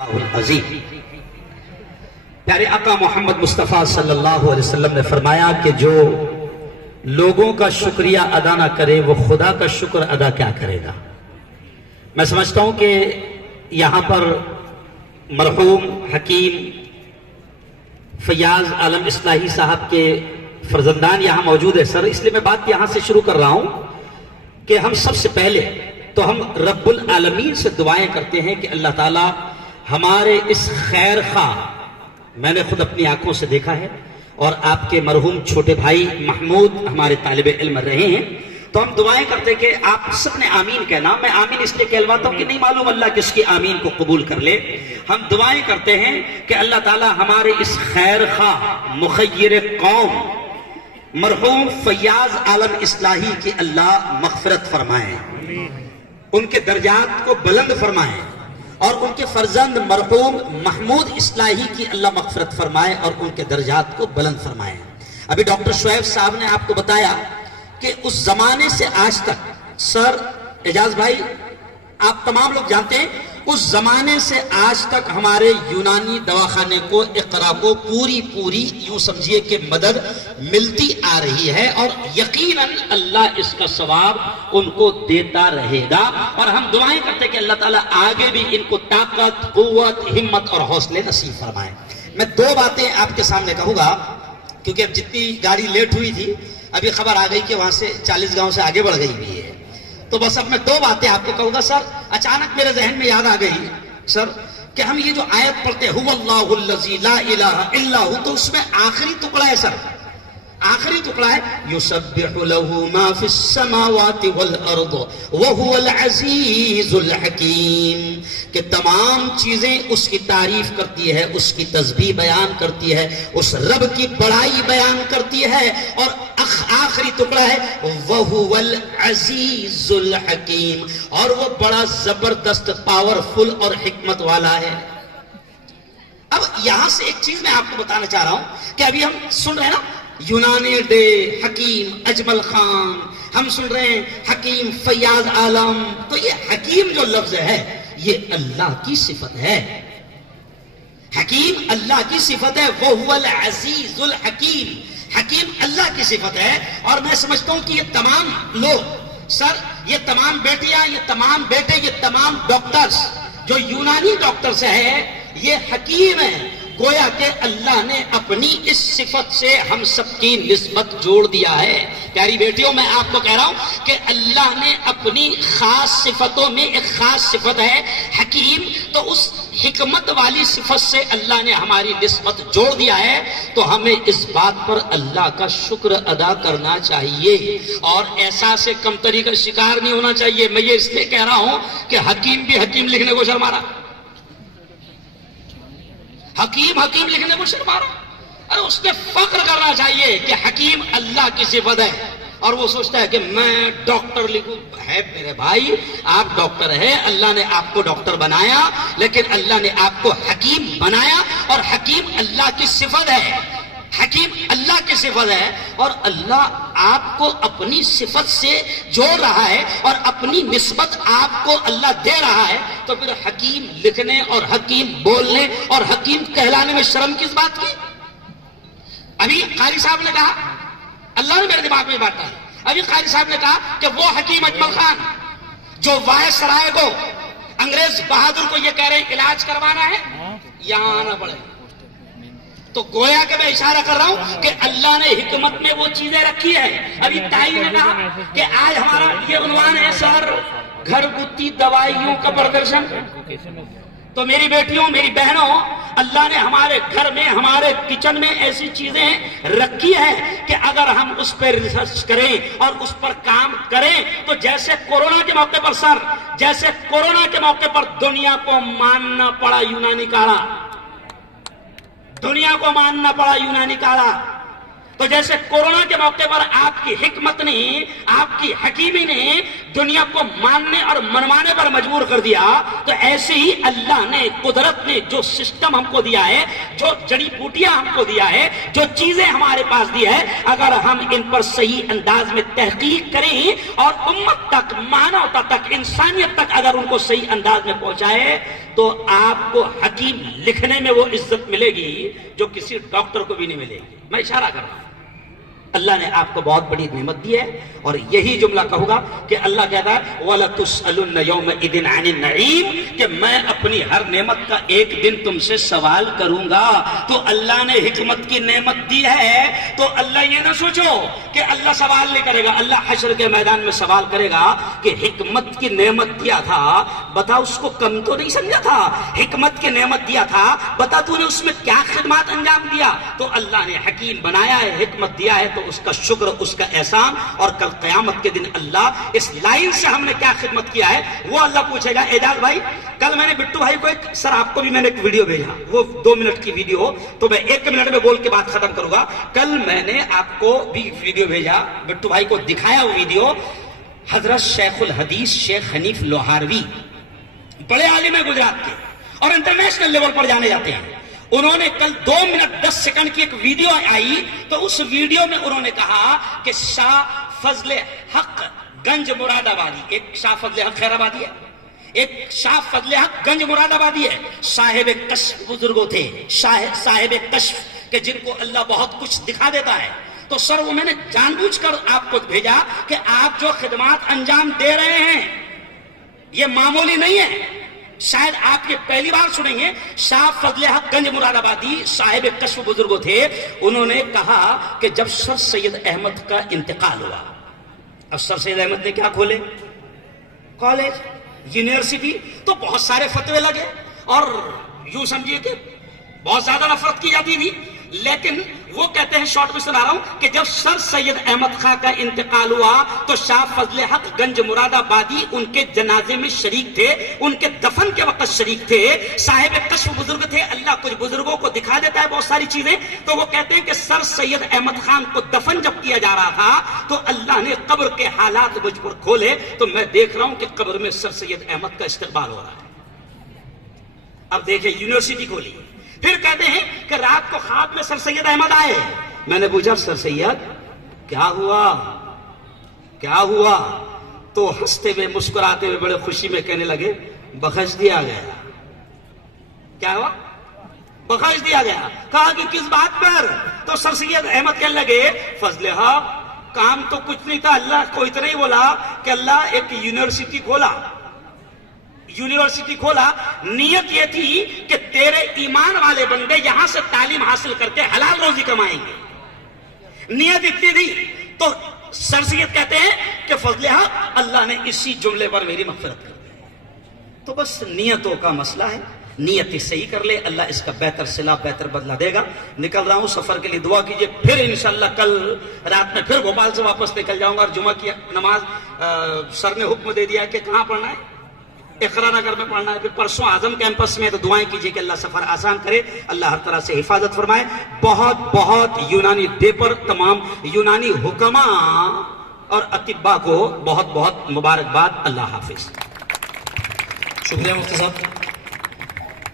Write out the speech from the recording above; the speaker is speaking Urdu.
عظیم پیارے آقا محمد مصطفیٰ صلی اللہ علیہ وسلم نے فرمایا کہ جو لوگوں کا شکریہ ادا نہ کرے وہ خدا کا شکر ادا کیا کرے گا۔ میں سمجھتا ہوں کہ یہاں پر مرحوم حکیم فیاض عالم اصلاحی صاحب کے فرزندان یہاں موجود ہے سر، اس لیے میں بات یہاں سے شروع کر رہا ہوں کہ ہم سب سے پہلے تو ہم رب العالمین سے دعائیں کرتے ہیں کہ اللہ تعالیٰ ہمارے اس خیر خواہ، میں نے خود اپنی آنکھوں سے دیکھا ہے اور آپ کے مرحوم چھوٹے بھائی محمود ہمارے طالب علم رہے ہیں، تو ہم دعائیں کرتے ہیں کہ آپ سب نے آمین کہنا۔ میں آمین اس لیے کہلواتا ہوں کہ نہیں معلوم اللہ کس کی آمین کو قبول کر لے۔ ہم دعائیں کرتے ہیں کہ اللہ تعالیٰ ہمارے اس خیر خواہ مخیر قوم مرحوم فیاض عالم اصلاحی کی اللہ مغفرت فرمائیں، ان کے درجات کو بلند فرمائیں، اور ان کے فرزند مرحوم محمود اصلاحی کی اللہ مغفرت فرمائے اور ان کے درجات کو بلند فرمائے۔ ابھی ڈاکٹر شعیب صاحب نے آپ کو بتایا کہ اس زمانے سے آج تک، سر اعجاز بھائی آپ تمام لوگ جانتے ہیں، اس زمانے سے آج تک ہمارے یونانی دواخانے کو اقرا کو پوری یوں سمجھیے کہ مدد ملتی آ رہی ہے، اور یقیناً اللہ اس کا ثواب ان کو دیتا رہے گا، اور ہم دعائیں کرتے ہیں کہ اللہ تعالیٰ آگے بھی ان کو طاقت، قوت، ہمت اور حوصلے نصیب فرمائے۔ میں دو باتیں آپ کے سامنے کہوں گا کیونکہ اب جتنی گاڑی لیٹ ہوئی تھی ابھی خبر آ گئی کہ وہاں سے 40 گاؤں سے آگے بڑھ گئی بھی ہے، تو بس اب میں دو باتیں آپ کو کہوں گا۔ سر اچانک میرے ذہن میں یاد آ گئی سر کہ ہم یہ جو آیت پڑھتے هو اللہ الذی لا الہ الا ہو، تو اس میں آخری ٹکڑا ہے سر، آخری ٹکڑا ہے یسبح له ما فی السماوات والارض وهو العزیز الحکیم، کہ تمام چیزیں اس کی تعریف کرتی ہے، اس کی تسبیح بیان کرتی ہے، اس رب کی بڑائی بیان کرتی ہے، اور آخری ٹکڑا ہے وَهُوَ الْعَزِيزُ الْحَكِيمُ، اور وہ بڑا زبردست پاورفل اور حکمت والا ہے۔ اب یہاں سے ایک چیز میں آپ کو بتانا چاہ رہا ہوں کہ ابھی ہم سن رہے ہیں نا یونانی ڈے، حکیم اجمل خان، ہم سن رہے ہیں حکیم فیاض عالم، تو یہ حکیم جو لفظ ہے یہ اللہ کی صفت ہے، حکیم اللہ کی صفت ہے، وَهُوَ الْعَزِيزُ الْحَكِيمُ، حکیم اللہ کی صفت ہے۔ اور میں سمجھتا ہوں کہ یہ تمام لوگ سر، یہ تمام بیٹیاں، یہ تمام بیٹے، یہ تمام ڈاکٹرز جو یونانی ڈاکٹرز ہیں یہ حکیم ہیں، گویا کہ اللہ نے اپنی اس صفت سے ہم سب کی نسبت جوڑ دیا ہے۔ پیاری بیٹیوں میں آپ کو کہہ رہا ہوں کہ اللہ نے اپنی خاص صفتوں میں ایک خاص صفت ہے حکیم، تو اس حکمت والی صفت سے اللہ نے ہماری نسبت جوڑ دیا ہے، تو ہمیں اس بات پر اللہ کا شکر ادا کرنا چاہیے اور احساس کمتری کا شکار نہیں ہونا چاہیے۔ میں یہ اس لیے کہہ رہا ہوں کہ حکیم بھی حکیم لکھنے کو شرما رہا، حکیم حکیم لکھنے کو شرما رہا، ارے اس نے فخر کرنا چاہیے کہ حکیم اللہ کی صفت ہے، اور وہ سوچتا ہے کہ میں ڈاکٹر لکھوں۔ ہے میرے بھائی، آپ ڈاکٹر ہیں، اللہ نے آپ کو ڈاکٹر بنایا، لیکن اللہ نے آپ کو حکیم بنایا، اور حکیم اللہ کی صفت ہے، حکیم اللہ کی صفت ہے، اور اللہ آپ کو اپنی صفت سے جوڑ رہا ہے اور اپنی نسبت آپ کو اللہ دے رہا ہے، تو پھر حکیم لکھنے اور حکیم بولنے اور حکیم کہلانے میں شرم کس بات کی؟ ابھی قاری صاحب نے کہا، اللہ نے میرے دماغ میں بات ڈالی، ابھی قاری صاحب نے کہا کہ وہ حکیم اجمل خان جو وائس سرائے کو، انگریز بہادر کو یہ کہہ رہے ہیں علاج کروانا ہے، یہاں آنا پڑے، تو گویا کہ میں اشارہ کر رہا ہوں کہ اللہ نے حکمت میں وہ چیزیں رکھی ہیں۔ ابھی تائی نے کہا کہ آج ہمارا یہ عنوان ہے سر گھرگتی دوائیوں کا پردرشن، تو میری بیٹیوں، میری بہنوں، اللہ نے ہمارے گھر میں، ہمارے کچن میں ایسی چیزیں رکھی ہیں کہ اگر ہم اس پہ ریسرچ کریں اور اس پر کام کریں تو جیسے کورونا کے موقع پر سر، جیسے کورونا کے موقع پر دنیا کو ماننا پڑا یونانی کاڑھا، دنیا کو ماننا پڑا یونانی کاڑھا، تو جیسے کورونا کے موقع پر آپ کی حکمت نے، آپ کی حکیمی نے دنیا کو ماننے اور منوانے پر مجبور کر دیا، تو ایسے ہی اللہ نے، قدرت نے جو سسٹم ہم کو دیا ہے، جو جڑی بوٹیاں ہم کو دیا ہے، جو چیزیں ہمارے پاس دی ہے، اگر ہم ان پر صحیح انداز میں تحقیق کریں اور امت تک، مانوتا تک، انسانیت تک اگر ان کو صحیح انداز میں پہنچائے تو آپ کو حکیم لکھنے میں وہ عزت ملے گی جو کسی ڈاکٹر کو بھی نہیں ملے گی. میں اشارہ کر رہا ہوں. اللہ نے آپ کو بہت بڑی نعمت دی ہے اور یہی جملہ کہوں گا کہ اللہ کہتا ہے وَلَتُسْأَلُنَّ يَوْمَئِذٍ عَنِ النَّعِيمِ کہ میں اپنی ہر نعمت کا ایک دن تم سے سوال کروں گا. تو اللہ نے حکمت کی نعمت دی ہے تو اللہ یہ نہ سوچو کہ اللہ سوال نہیں کرے گا. اللہ حشر کے میدان میں سوال کرے گا کہ حکمت کی نعمت دیا تھا, بتا اس کو کم تو نہیں سمجھا تھا. حکمت کی نعمت دیا تھا, بتا تو نے اس میں کیا خدمات انجام دیا. تو اللہ نے حکیم بنایا ہے, حکمت دیا ہے, تو اس کا شکر, اس کا احسان. اور کل قیامت کے دن اللہ اس لائن سے ہم نے کیا خدمت کیا ہے وہ اللہ پوچھے گا. اعجاز بھائی, کل میں نے بٹو بھائی کو سر آپ کو بھی میں نے ایک ویڈیو بھیجا, وہ 2 منٹ کی ویڈیو, تو میں 1 منٹ میں بول کے بات ختم کروں گا. کل میں نے آپ کو بھی ویڈیو بھیجا, بٹو بھائی کو دکھایا وہ ویڈیو. حضرت شیخ الحدیث شیخ حنیف لوہاروی, بڑے عالم ہیں گجرات کے اور انٹرنیشنل لیول پر جانے جاتے ہیں. انہوں نے کل 2 منٹ 10 سیکنڈ کی ایک ویڈیو آئی, تو اس ویڈیو میں انہوں نے کہا کہ شاہ فضل حق گنج مراد آبادی, ایک شاہ فضل حق خیر آبادی ہے, ایک شاہ فضل حق گنج مراد آبادی ہے, صاحب کشف بزرگوں تھے, صاحب کشف کہ جن کو اللہ بہت کچھ دکھا دیتا ہے. تو سر وہ میں نے جان بوجھ کر آپ کو بھیجا کہ آپ جو خدمات انجام دے رہے ہیں یہ معمولی نہیں ہے. شاید آپ یہ پہلی بار سنیں گے. شاہ فضل حق گنج مراد آبادی صاحب کشف بزرگوں تھے. انہوں نے کہا کہ جب سر سید احمد کا انتقال ہوا, اب سر سید احمد نے کیا کھولے, کالج, یونیورسٹی, تو بہت سارے فتوے لگے اور یوں سمجھیے کہ بہت زیادہ نفرت کی جاتی تھی. لیکن وہ کہتے ہیں, شارٹ میں سنا رہا ہوں, کہ جب سر سید احمد خان کا انتقال ہوا تو شاہ فضل حق گنج مراد آبادی ان کے جنازے میں شریک تھے, ان کے دفن کے وقت شریک تھے, صاحب کشف بزرگ تھے. اللہ کچھ بزرگوں کو دکھا دیتا ہے بہت ساری چیزیں. تو وہ کہتے ہیں کہ سر سید احمد خان کو دفن جب کیا جا رہا تھا تو اللہ نے قبر کے حالات مجھ پر کھولے, تو میں دیکھ رہا ہوں کہ قبر میں سر سید احمد کا استقبال ہو رہا ہے. اب دیکھیں, یونیورسٹی کھولی. پھر کہتے ہیں کہ رات کو خواب میں سر سید احمد آئے. میں نے پوچھا سر سید کیا ہوا, کیا ہوا؟ تو ہنستے ہوئے مسکراتے ہوئے بڑے خوشی میں کہنے لگے بخش دیا گیا. کیا ہوا؟ بخش دیا گیا. کہا کہ کس بات پر؟ تو سر سید احمد کہنے لگے فضل حق کام تو کچھ نہیں تھا, اللہ کو اتنا ہی بولا کہ اللہ ایک یونیورسٹی کھولا, یونیورسٹی کھولا, نیت یہ تھی کہ تیرے ایمان والے بندے یہاں سے تعلیم حاصل کر کے حلال روزی کمائیں گے. نیت اتنی تھی. تو سر سید کہتے ہیں کہ فضل حق اللہ نے اسی جملے پر میری مغفرت کر دی. تو بس نیتوں کا مسئلہ ہے, نیت صحیح کر لے, اللہ اس کا بہتر صلہ بہتر بدلہ دے گا. نکل رہا ہوں, سفر کے لیے دعا کیجئے. پھر انشاءاللہ کل رات میں پھر بھوپال سے واپس نکل جاؤں گا, اور جمعہ کی نماز سر نے حکم دے دیا کہ کہاں پڑھنا ہے, اقرا نگر میں پڑھنا ہے. پھر پرسوں اعظم کیمپس میں, تو دعائیں کیجئے کہ اللہ سفر آسان کرے, اللہ ہر طرح سے حفاظت فرمائے. بہت بہت یونانی ڈے پر تمام یونانی حکماء اور اطباء کو بہت بہت مبارکباد. اللہ حافظ. شکریہ مفتی صاحب.